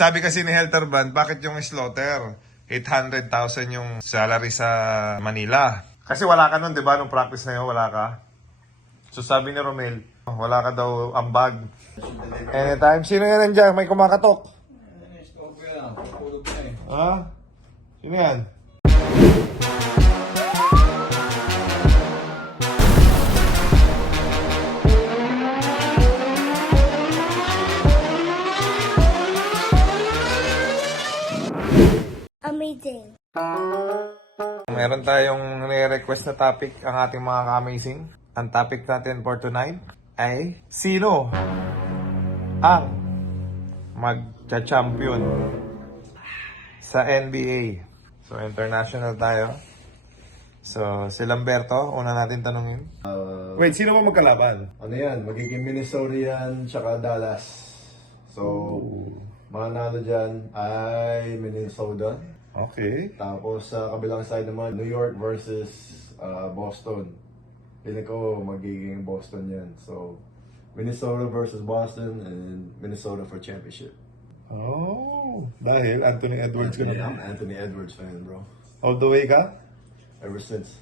Sabi kasi ni Helterbrand, bakit yung Slaughter? 800,000 yung salary sa Manila. Kasi wala ka nun, di ba? Nung practice na yun, wala ka. So sabi ni Romel, wala ka daw ambag. Anytime. Sino yan nandiyan? May kumakatok. Ha? Sino yan? Amazing. Meron tayong request na topic ang ating mga ka-amazing. Ang topic natin for tonight ay sino ang magcha-champion sa NBA. So international tayo. So si Lamberto, una natin tanungin. Wait, sino ba magkalaban? Ano yan? Magiging Minnesota yan, tsaka Dallas. So, mananalo dyan ay Minnesota. Okay. Tapos sa kabilang side naman, New York versus Boston. Pili ko magiging Boston yan. So, Minnesota versus Boston and Minnesota for championship. Oh, dahil Anthony Edwards ka Yeah, naman. I'm Anthony Edwards fan, bro. All the way ka? Ever since.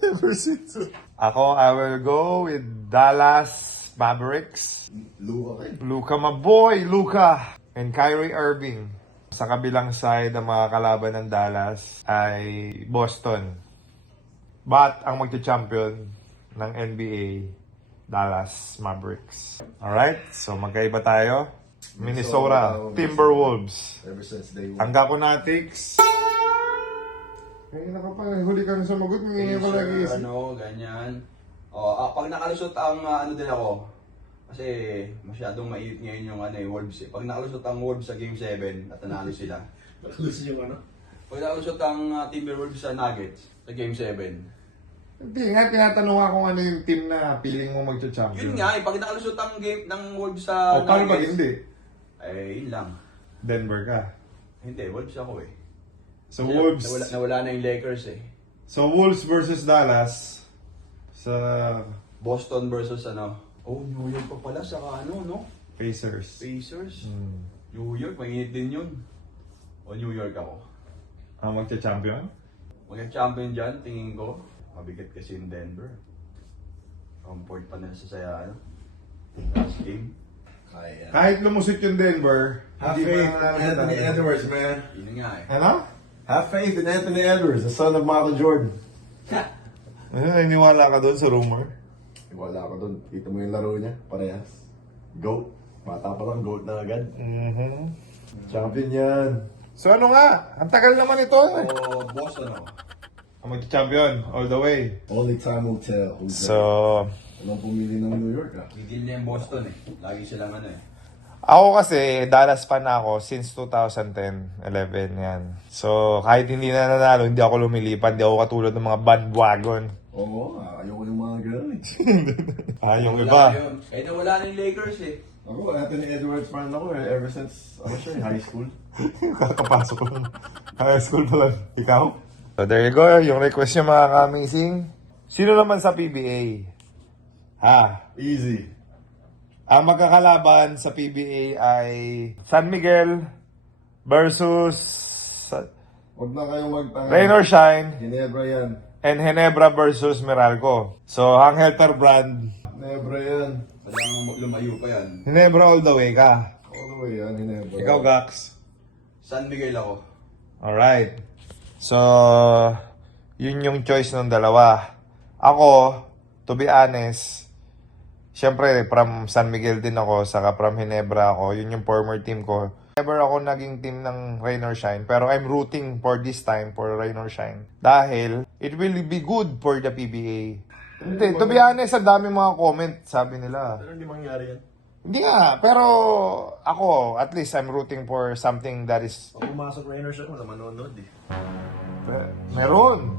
Ever since. Ako, I will go with Dallas Mavericks. Luka kayo. Luka, my boy, Luka. And Kyrie Irving. Sa kabilang side ng mga kalaban ng Dallas ay Boston. But ang magcha-champion ng NBA, Dallas Mavericks. Alright, so magkaiba tayo. Minnesota Timberwolves. Ever since day one. Ang Gaconatics. Ngayon na ka pa, huli kang sumagot, ngayon ko lagi. Ano, ganyan. Pag nakalusot ang ano din ako, kasi masyadong mainit ngayon yung Wolves eh. Pag nakalusot ang Wolves sa Game 7 at nanalo sila. Nakalusin yung ano? Pag nakalusot ang Timberwolves sa Nuggets sa Game 7. Hindi nga, tinatanong nga kung ano yung team na feeling mo magcha-champion. Yun nga eh, pag nakalusot ang game ng Wolves sa O paano pag Nuggets, hindi? yun lang. Denver ka. Hindi, Wolves ako eh. So Wolves. Nawala na yung Lakers eh. So Wolves versus Dallas. Sa Boston versus New York pa pala sa no? Pacers. Pacers. Hmm. New York, mainit din yun. O New York ako. Ang magcha-champion? Magka-champion dyan, tingin ko. Mabigat kasi yung Denver. Comfort pa nila sa last game. Kaya. Kahit lumusot yung Denver, Have hindi faith pa in Anthony Edwards, man. Yun nga eh. Ano? Have faith in Anthony Edwards, the son of Michael Jordan. Iniwala ka doon sa rumor? Wala ako dun. Kita mo yung laro niya, parehas. GOAT. Bata pa lang, GOAT na agad. Mhm. Champion yan. So ano nga? Ang tagal naman ito. O Boston ako. Ang magcha-champion, all the way. Only time will tell. Who's So, Anong pumili ng New York, ah? Bigil niya yung Boston eh. Lagi silang ako kasi, Dallas fan na ako since 2010, 11 yan. So, kahit hindi na nanalo, hindi ako lumilipan. Hindi ako katulad ng mga bandwagon. Oo, ayoko yung mga gano'n eh. Yung iba. Kahit nawala na yung Lakers eh. Ako, Anthony Edwards fan ako eh. Ever since, high school. Kakapasok ko ng high school pa lang. Ikaw? So, there you go. Yung request nyo mga ka-amazing. Sino naman sa PBA? Easy. Ang magkakalaban sa PBA ay San Miguel versus Huwag na kayong magtanga. Rain or Shine Ginebra yan. and Ginebra versus Meralco. So, ang Helterbrand, Ginebra yan. Kailangan lumayo pa yan. Ginebra all the way ka. All the way yan, Ginebra. Ikaw, Gax. San Miguel ako. Alright. So, yun yung choice ng dalawa. Ako, to be honest, syempre, from San Miguel din ako, saka from Ginebra ako. Yun yung former team ko. Never ako naging team ng Rain or Shine, pero I'm rooting for this time for Rain or Shine. Dahil, it will be good for the PBA. Hindi, to be honest, ang dami mga comment, sabi nila. Pero hindi mangyari yan. Hindi nga, pero ako, at least I'm rooting for something that is... Pag pumasok Rainer siya, wala manonood eh. Meron.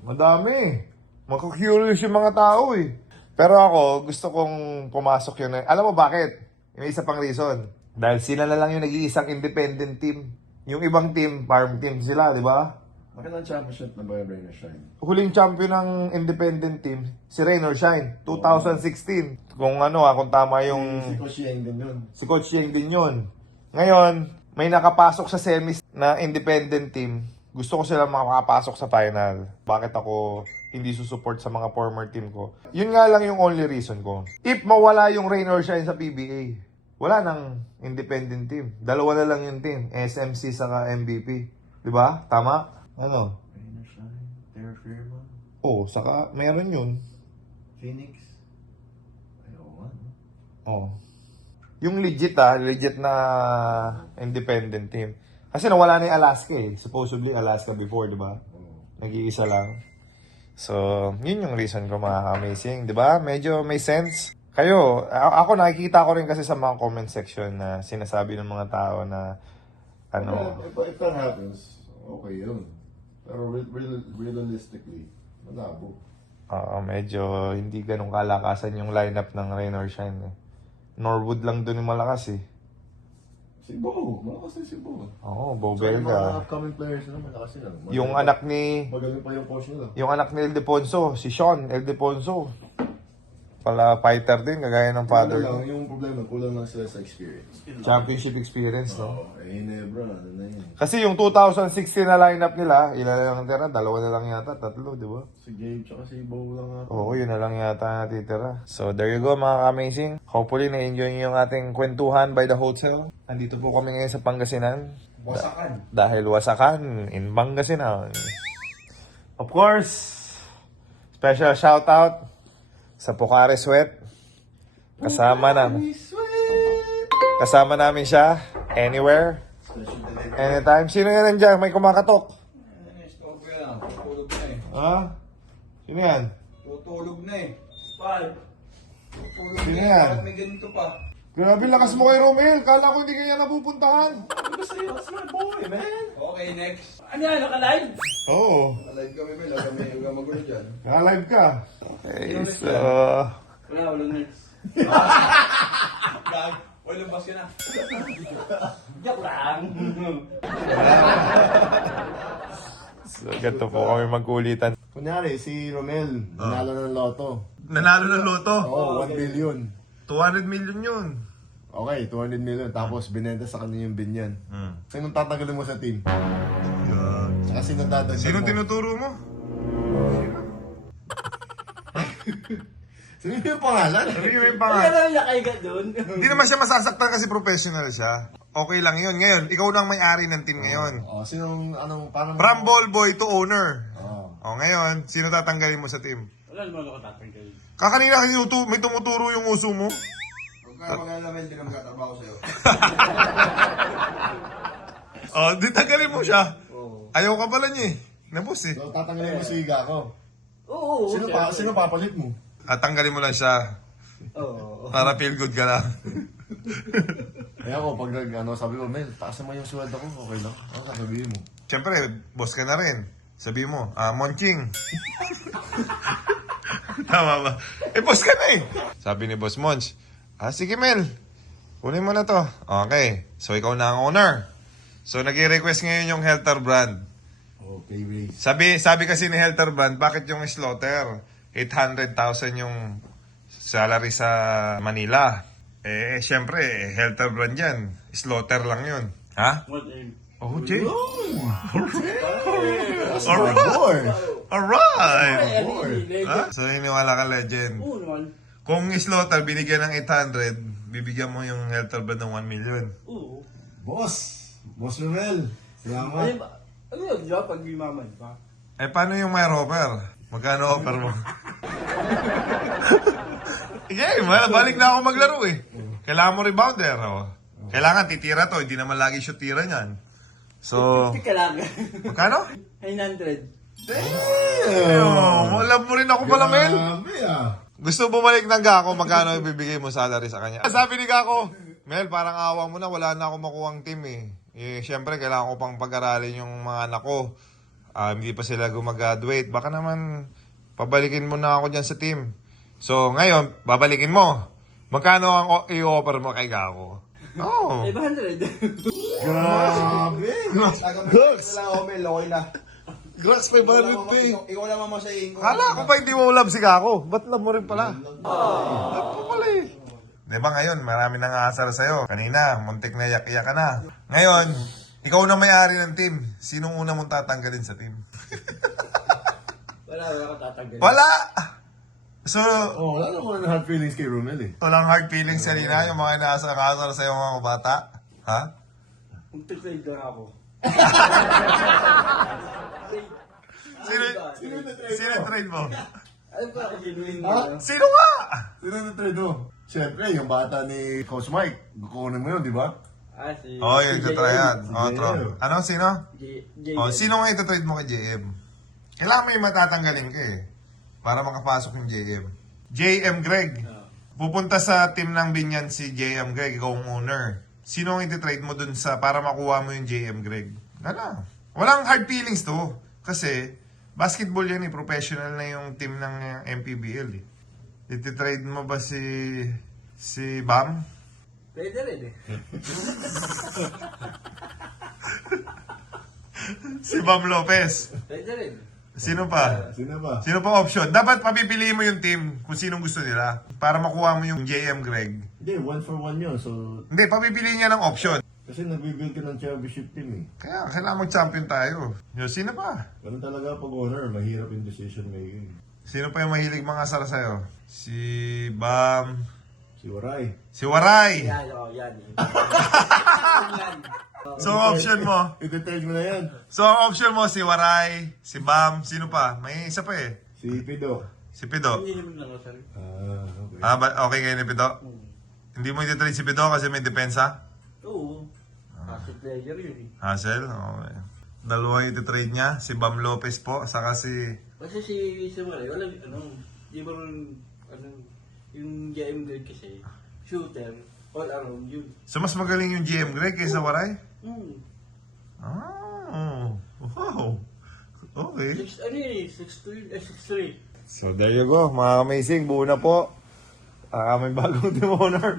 Madami. Maku-curious yung mga tao eh. Pero ako, gusto kong pumasok yun. Alam mo bakit? May isa pang reason. Dahil sila na lang yung nag-iisang independent team. Yung ibang team, farm team sila, di ba? Akin ang championship na ba yung Rain or Shine? Huling champion ng independent team, si Rain or Shine, 2016. Kung kung tama Si yung... Coach Yang din yun. Si Coach Yang din yun. Ngayon, may nakapasok sa semis na independent team. Gusto ko sila makapasok sa final. Bakit ako hindi susupport sa mga former team ko? Yun nga lang yung only reason ko. If mawala yung Rain or Shine sa PBA, wala nang independent team. Dalawa na lang yung team, SMC saka MVP. Di ba? Tama? Ano? Rain or Shine, Terra Firma, Oo, saka meron yun. Phoenix. Ay, oo nga, no? Oh. Yung legit na independent team. Kasi nawala na yung Alaska eh. Supposedly Alaska before, di ba? Oo. Nag-iisa lang. So, yun yung reason ko mga amazing, di ba? Medyo may sense. Kayo, ako nakikita ko rin kasi sa mga comment section na sinasabi ng mga tao na If that happens, okay yun. Pero realistically, malabo. medyo hindi ganun kalakasan yung lineup ng Rain or Shine eh. Norwood lang dun yung malakas eh. Si Bo, malakas din si Bo. Oo, Mga Bobelga. upcoming players na malakas sila. Yung anak ni Magaling pa yung coach nila. Yung anak ni Ildefonso, si Sean Ildefonso. Pala fighter din, kagaya ng father Ano lang, niya. yung problema, kulang lang sila sa experience. Championship experience, no? Oo, Nebra, ano na yun. Kasi yung 2016 na lineup nila, ilan lang natira? Dalawa na lang yata, tatlo, di ba? Si Gabe tsaka si Bo lang nga. Oo, yun na lang yata natitira. So, there you go mga amazing. Hopefully, na-enjoy nyo yung ating kwentuhan by the hotel. Andito po kami ngayon sa Pangasinan. Wasakan. Dahil wasakan in Pangasinan. Of course, special shout out sa Pocari Sweat. Kasama namin siya anywhere, Special delivery. anytime. Sino yan nandiyan? May kumakatok. Stop yan. Tutulog na eh. Ha? Sino yan? Tutulog na eh. Pal. Tutulog Sino na eh. yan? Bakit may ganito pa? Grabe, lakas mo kay Romel. Kala ko hindi kanya napupuntahan. Basta yun, that's my boy, man. Okay, next. Ano yan? Naka-live? Oo. Live kami, Mel. Huwag kang magulo dyan. Naka-live ka. Okay, so... Walang next. Gag. Uy, lumabas ka na. Joke lang. So, ganito po kami magkulitan. Kunyari, si Romel, nanalo ng loto. Nanalo ng loto. Oo, 1 billion. 200 million yun. Okay, 200 million. Tapos binenta sa kanya yung binyan. Sinong tatagalin mo sa team? Tsaka sinong dadagdag Sinong mo? tinuturo mo? Sino yung pangalan? Ano yung Ano pangalan? na nakaiga doon? Hindi naman siya masasaktan kasi professional siya. Okay lang yun. Ngayon, ikaw na ang may-ari ng team ngayon. Oh, paano mo? From ball boy to owner. Oh. O ngayon, sino tatanggalin mo sa team? Wala naman ako tatanggal. Kakanina kasi may tumuturo yung uso mo. Huwag ka mag-alala, Mel. Hindi na magkatrabaho sa'yo. Di tanggalin mo siya. Ayaw ka pala niya eh. Nabos eh. So, tatanggalin mo si Higa ko. Oo. Sino papalit mo? At tanggalin mo lang siya. Oo. Para feel good ka lang. Kaya ako, pag sabi ko, Mel, taasan mo yung sweldo ko, okay lang. Ano sasabihin mo? Siyempre, boss ka na rin. Sabi mo, Monching. Tama ba? Boss ka na eh. Sabi ni Boss Monch, sige Mel, kunin mo na to. Okay, so ikaw na ang owner. So nag-request ngayon yung Helter brand. Oh, pay raise. Sabi kasi ni Helter brand, bakit yung slaughter? 800,000 yung salary sa Manila. Siyempre, Helter brand yan. Slaughter lang yun. Ha? What aim? Oh, Jay. That's my boy. Alright! Boy. Ha? So, hiniwala ka legend. Oo naman. Kung slaughter, binigyan ng 800, bibigyan mo yung Helter brand ng 1 million. Oo. Boss Romel. Ano Salamat. ba? Ano yun? Di ba? Pag yumaman pa? Paano yung may offer? Magkano offer mo? Balik na ako maglaro eh. Kailangan mo rebounder. Oh. Kailangan titira to, hindi naman lagi shoot tira niyan. So, 50 ka lang. magkano? 900. Alam mo rin ako pala, Mel. Grabe ah. Gusto bumalik ng Gako, magkano ibibigay mo salary sa kanya? Sabi ni Gako, Mel, parang awa mo na, wala na ako makuhang team eh. Siyempre, kailangan ko pang pag-aralin yung mga anak ko. Hindi pa sila gumagraduate. Baka naman, pabalikin mo na ako dyan sa team. So, ngayon, babalikin mo. Magkano ang i-offer mo kay Gako? Oh. 500. Grabe. Goods! Na lang ako, Mel. Okay na. Grass 500 eh. Ikaw lang mamasahin ko. Kala ko ba hindi mo love si Kako? Ba't love mo rin pala? Love mo pala eh. Di ba ngayon, marami nang aasar sa'yo. Kanina, muntik na iyak-iyak ka na. Ngayon, ikaw na may-ari ng team. Sinong una mong tatanggalin sa team? Wala ka tatanggalin. Wala! So, Oh, wala naman hard feelings kay Romel eh. walang hard feelings kanina, yung mga inaasar-asar sa'yo mga bata. Ha? Kung trade lang ako. Sino trade mo? Alam ko ako sinuhin Ha? mo. Sino nga? Sino na trade mo? Siyempre, yung bata ni Coach Mike. Kukunin mo yun, di ba? Si... Oh, yun, try yan. Si Oh, JM. tro. Ano, sino? Oh, sino nga ito-trade mo kay JM? Kailangan may matatanggalin ka eh. Para makapasok yung JM. JM Greg. Pupunta sa team ng Binyan si JM Greg, ikaw ang owner. Sino ang iti-trade mo dun sa para makuha mo yung JM Greg? Wala. Walang hard feelings to. Kasi, basketball yan eh. Professional na yung team ng MPBL eh. Iti-trade mo ba si Bam? Pwede rin eh. Si Bam Lopez? Pwede rin. Sino pa? Sino ba? Sino pa option? Dapat papipiliin mo yung team kung sinong gusto nila para makuha mo yung JM Greg. Hindi, 1 for 1 yun. So, Hindi, papipiliin niya ng option. kasi nag-build ka ng championship team eh. Kaya kailangan mag-champion tayo. Yo, sino pa? Ganun talaga pag owner, mahirap yung decision making. Sino pa yung mahilig mga asar sa'yo? Si Bam. Si Waray. Si Waray. Yan, yan. Yan. So, ang option mo. Ito-trade mo na yan. So, ang option mo, si Waray, si Bam, sino pa? May isa pa eh. Si Pido. Si Pido. Hindi naman lang ako sabi. Okay. Okay kayo ni Pido? Hindi mo iti-trade si Pido kasi may depensa? Oo. Kasi player yun eh. Hassel? Okay. Dalawang iti-trade niya, si Bam Lopez po, saka si... Kasi si Maray, wala, di ba rin, yung GM grade kasi, shooter, all around yun. So, mas magaling yung GM Greg kaysa Waray? Hmm. Wow. Okay. 6'3". So, there you go. Mga amazing. Buo na po. May bagong team owner.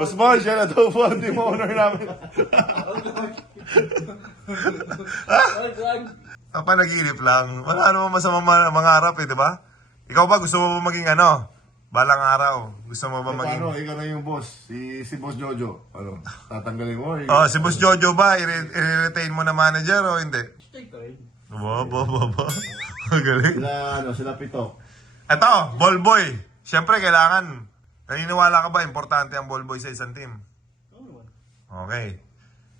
Mas mahal siya na daw po ang team owner namin. Panaginip lang. Wala naman masama mangarap eh, di ba? Ikaw ba gusto mo ba maging ano? Balang araw. Gusto mo ba maging... Paano? Ikaw na yung boss. Si Boss Jojo. Ano? Tatanggalin mo? Oh, si Boss Jojo ba? I-retain mo na manager o hindi? Stay pa rin. Ba. Magaling. Sila Pito. Eto, ball boy. Siyempre, kailangan. Naniniwala ka ba, importante ang ball boy sa isang team? Oo naman. Okay.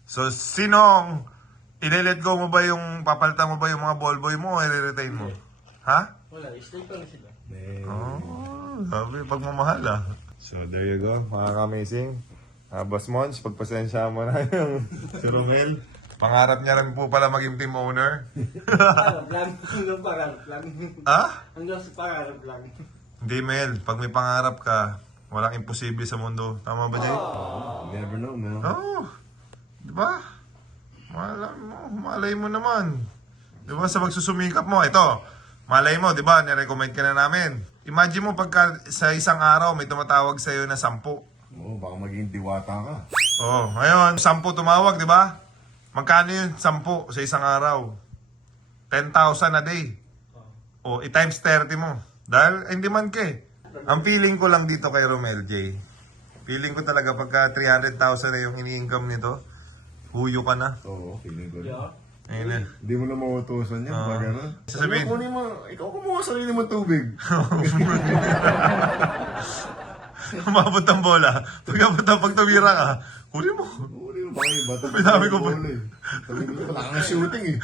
So, sinong i-let go mo ba yung, papalitan mo ba yung mga ball boy mo o i-retain mo? Ha? Wala, stay pa rin sila. Oh, sabi, pagmamahal ah. So, there you go, mga ka-amazing. Boss Mons, pagpasensya mo na yung si Romel. Pangarap niya rin po pala maging team owner. Pangarap lang. Hanggang pangarap lang. Ha? Hanggang sa pangarap lang. Hindi, Mel. Pag may pangarap ka, walang imposible sa mundo. Tama ba, Jay? Never know, man. Oo. Di ba? Malay mo naman. Di ba sa magsusumikap mo, ito, malay mo, di ba, nirecommend ka na namin. Imagine mo pagka sa isang araw may tumatawag sa'yo na 10. Oo, baka maging diwata ka. Oh, ngayon, 10 tumawag, di ba? Magkano yun 10 sa isang araw? 10,000 a day. O, i-times 30 mo. Dahil hindi man ka eh. Ang feeling ko lang dito kay Romel J. Feeling ko talaga pagka 300,000 na yung ini-income nito, huyo ka na. Oo, feeling ko rin. Yeah. Ayun na. Hindi mo na mautusan yan, pag gano'n. Sasabihin. Kunin mo, ikaw kumuha sarili mo tubig. Umabot ang bola. Pag tumira ka, huli mo. Kunin mo, bakit bata? Dami ko pa. Sabi ko, wala kang shooting eh.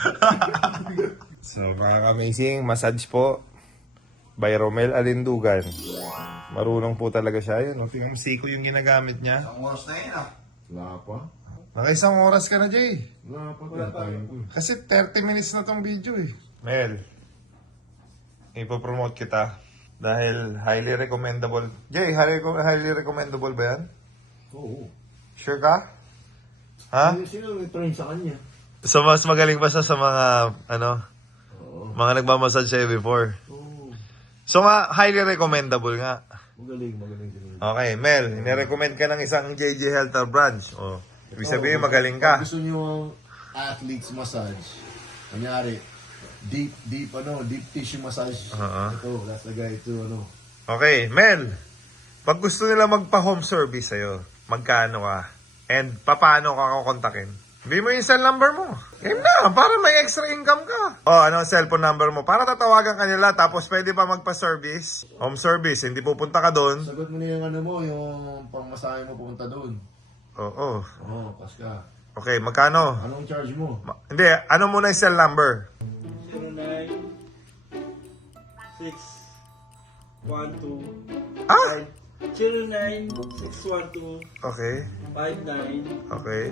So, mga amazing massage po by Romel Alindugan. Marunong po talaga siya yun. Tingnan mo, siko yung ginagamit niya. Ang oras na yun ah. Wala pa. Nakaisang oras ka na, Jay. Wala pa. Wala pa. Kasi 30 minutes na tong video eh. Mel, ipopromote kita. Dahil highly recommendable. Jay, highly recommendable ba yan? Oo. Sure ka? Ha? Sino nag-train sa kanya? So, mas magaling pa siya sa mga, Oo. mga nagmamassage sa'yo before. Oo. So nga, highly recommendable nga. Magaling din. Okay, Mel, nirecommend ka ng isang JJ Health branch. Oh, ibig sabihin magaling ka. Gusto nyo athlete's massage. Kunyari, deep tissue massage. Ito, that's the guy to, Okay, Mel. Pag gusto nila magpa-home service sa'yo, magkano ka? And paano ka kukontakin? Hindi mo yung cell number mo. Game na, para may extra income ka. Ano ang cellphone number mo? Para tatawagan ka nila, tapos pwede pa magpa-service. Home service, hindi pupunta ka doon. Sagot mo na yung yung pangmasahe mo pupunta doon. Oo. Pas ka. Okay, magkano? Anong charge mo? Hindi, ano muna yung cell number? 09 612 Ah? 09 612 Okay, 59 okay,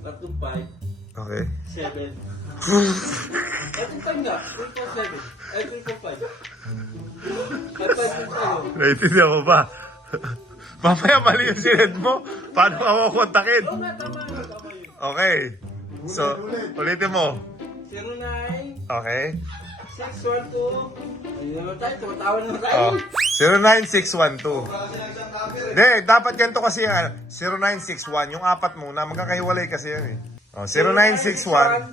35 okay. 7. Etong time nga, 347. 345. 55 tayo. Naiintindihan mo ba? Mamaya mali yung sined mo. Paano ka kukontakin? Oo nga, tama yun. Okay. So, ulitin mo. 09 Okay. 612. Hindi naman tayo, tumatawa naman tayo. 09612. Hindi, dapat ganito kasi yan. 0961. Yung apat muna. Magkakahiwalay kasi yan eh. 0961.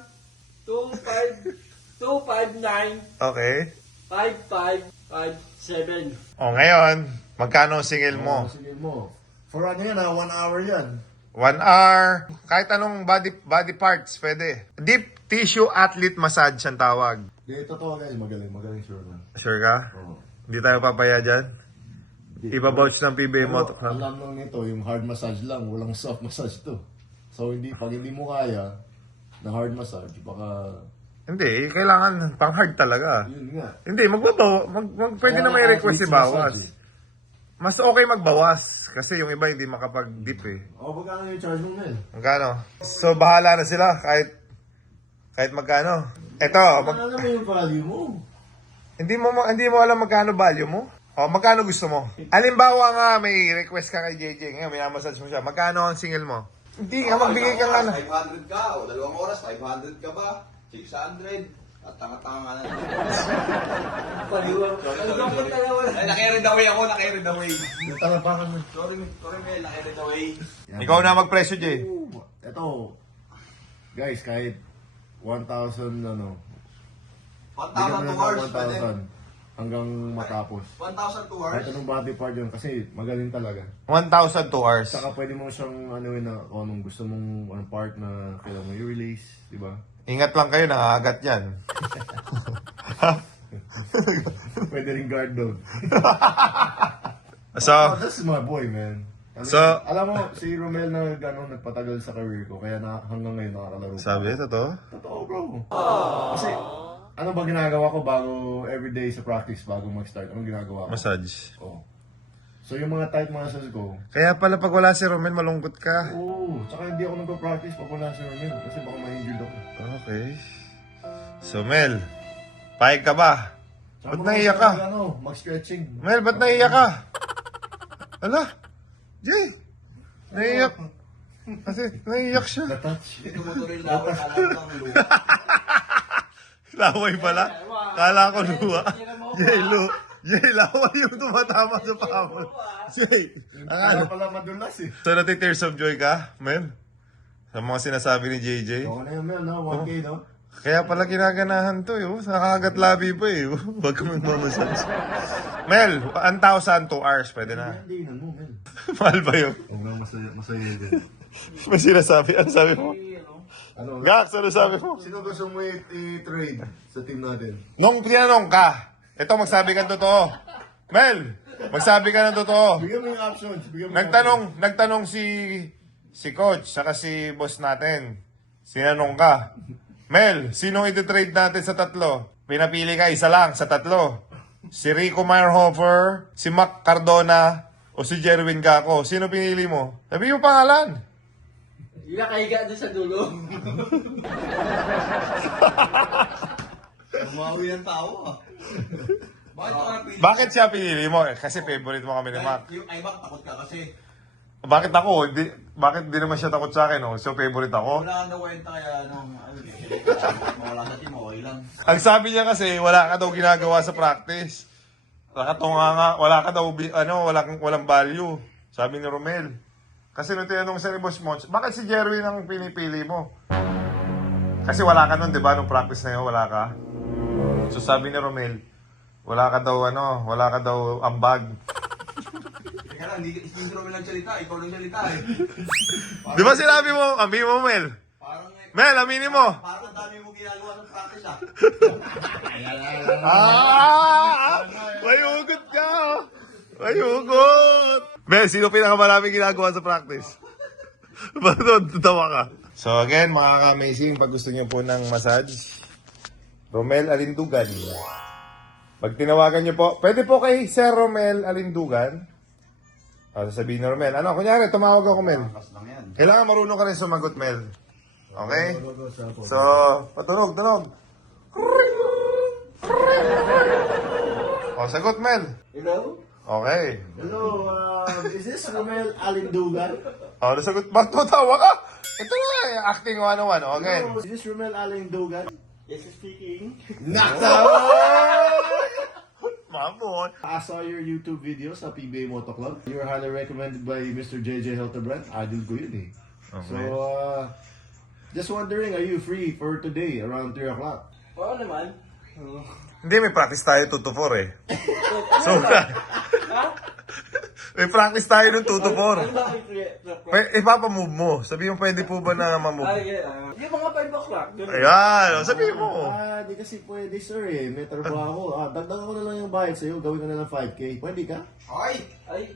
259 Okay. 5557. Ngayon, magkano ang singil mo? Sige mo. For ano yan 1 hour yan. 1 hour. Kahit anong body parts, pwede. Deep tissue athlete massage ang tawag. Di, totoo guys, magaling sure man. Sure ka? Oo. Hindi tayo papaya dyan? Iba-vouch ng PBA mo. Alam lang nito, yung hard massage lang, walang soft massage to. So pag hindi mo kaya na hard massage, baka Hindi, kailangan pang hard talaga. yun nga. Hindi, pwede na may request ibawas. Mas okay magbawas kasi yung iba hindi makapag-dip eh. Magkano yung charge mo, men? Magkano? So bahala na sila kahit magkano. Eto, Ano naman yung value mo? hindi mo alam magkano value mo? Magkano gusto mo? Halimbawa nga may request ka kay JJ, ngayon may massage mo siya. Magkano ang single mo? Hindi ka magbigay ka nga na. 500 ka, o 2 oras, 500 ka ba? 600. At tanga-tanga na. Paliwag. Paliwag ko talaga. Ay, naki-read away ako, naki-read away. Yung talapakan mo. Sorry, Mel, naki-read away. Ikaw na magpresyo, Jay. Ito, guys, kahit 1,000 1,000 bigyan mo 2 ng hours, pwede. 1,000 hanggang matapos. 1,000 2 hours. Kahit anong body part yun, kasi magaling talaga. 1,000 2 hours. Saka pwede mo siyang na kung anong gusto mong anong part na kailangan mo i-release, di ba? Ingat lang kayo, nakakagat yan. Pwede rin guard doon. So, This is my boy, man. So- alam mo, si Romel na nagpatagal sa career ko, kaya hanggang ngayon nakakalaro ko. sabi, totoo? Totoo, bro. Kasi, ano ba ginagawa ko bago everyday sa practice, bago mag-start? Anong ginagawa ko? Massage. Oh. So, yung mga tight muscles ko, Kaya pala pag wala si Romel, malungkot ka. tsaka hindi ako nagpa-practice pag wala si Romel kasi baka ma-injured ako. Okay. So, Mel, payag ka ba? Tsaka Ba't naiyak ka? Mag-stretching. Mel, ba't naiyak ka? Ala, Jay, naiyak. Kasi naiyak siya. Na-touch. Tumutuloy na ako, alam ng lupa. Laway pala. Kala ko luwa. Jay, laway yung tumatama sa pamon. Jay, Kaya pala madulas eh. So, nati-tears of joy ka, Mel? Sa mga sinasabi ni JJ? Okay na yun, Mel, no? 1K, no? Kaya pala ginaganahan to, eh. Nakakagat labi pa, eh. Huwag ka magmamasage. Mel, 1,000 2 hours, pwede na. Hindi na mo, Mel. Mahal ba yun? Huwag na masaya din. May sinasabi. Ano sabi mo? Ano? Gax, ano sabi mo? Sino gusto mo i-trade sa team natin? Nung tinanong ka, ito magsabi ka ng totoo. Mel, magsabi ka ng totoo. Bigyan mo yung options. Bigyan mo yung Nagtanong si coach, saka si boss natin. Sinanong ka. Mel, sinong iti-trade natin sa tatlo? Pinapili ka, isa lang sa tatlo. Si Rico Meyerhofer, si Mac Cardona, o si Jerwin Gaco. Sino pinili mo? Sabi mo pangalan. Nakahiga doon sa dulo. Umawi ng tao ah. Bakit ako napili? Bakit siya pinili mo? Kasi favorite mo kami ni Mac. Yung iMac, takot ka kasi. Bakit ako? Bakit di naman siya takot sa akin? Oh? So favorite ako? Wala kang nawenta kaya mawala sa team, okay lang. Ang sabi niya kasi, wala ka daw ginagawa sa practice. Wala ka daw, walang value. Sabi ni Romel. Kasi nung tinanong sa ni Boss Mons, bakit si Jerwin ang pinipili mo? Kasi wala ka nun, di ba? Nung practice na yun, wala ka. So sabi ni Romel, wala ka daw ambag. Teka lang, hindi Romel nagsalita, ikaw lang salita eh. Di ba sinabi mo, aminin mo, Mel? Parang Mel, aminin mo. parang ang dami mo ginagawa sa practice ah. May hugot ka! May hugot! Mel, sino pinakamaraming ginagawa sa practice? Ba't tawa ka? So again, mga ka-amazing, pag gusto niyo po ng massage, Romel Alindugan. Pag tinawagan niyo po, pwede po kay Sir Romel Alindugan. Sasabihin ni Romel, ano, kunyari, tumawag ako, Mel. Kas lang yan. Kailangan marunong ka rin sumagot, Mel. Okay? So, patunog. Sagot, Mel. Hello? Okay. Hello, is this Romel Alindugan? Nasagot. Ba't tutawa ka? Ito nga acting 101. Okay. Hello, is this Romel Alindugan? Yes, speaking. Mabon. I saw your YouTube video sa PBA Moto Club. You were highly recommended by Mr. JJ Hildebrand. Idol ko yun eh. So, just wondering, are you free for today around 3 o'clock? Oo naman. Hindi, may practice tayo 2 to 4 eh. So, may practice tayo ng 2 to 4. Ano ba kayo Ipapamove mo. Sabi mo, pwede po ba na mamove? Yung mga 5 o'clock. ganun. Ayan, sabi mo. Di kasi pwede sir eh. May trabaho. Dagdagan ko na lang yung bayad sa'yo. Gawin ko na lang 5K. Pwede ka? Ay! Ay,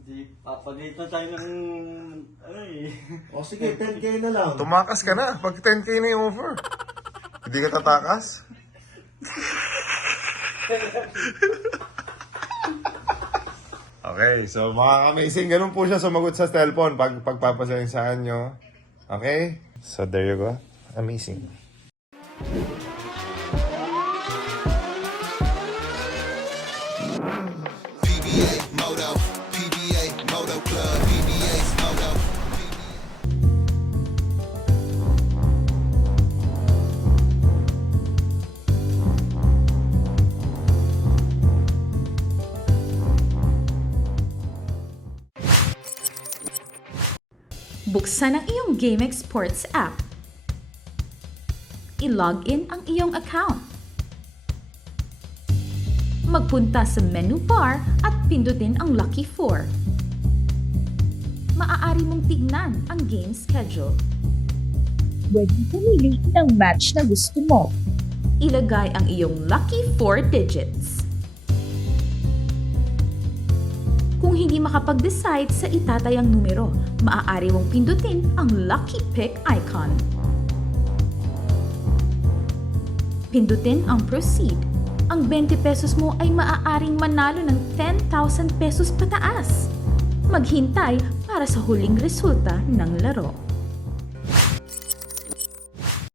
hindi. Papagalitan tayo ng, ano eh. O sige, 10K na lang. Tumakas ka na. Pag 10K na yung offer. Hindi ka tatakas? Okay, so mga amazing, ganun po siya sumagot sa cellphone pag pagpapasansaan nyo. Okay? So there you go. Amazing. PBA Moto, PBA Moto Club, PBA Moto. Buksan ang iyong GameX Sports app. I-log in ang iyong account. Magpunta sa menu bar at pindutin ang Lucky 4. Maaari mong tignan ang game schedule. Pwede pumili ng match na gusto mo. Ilagay ang iyong lucky 4 digits. Kung hindi makapag-decide sa itatayang numero, maaari mong pindutin ang lucky pick icon. Pindutin ang proceed. Ang 20 pesos mo ay maaaring manalo ng 10,000 pesos pataas. Maghintay para sa huling resulta ng laro.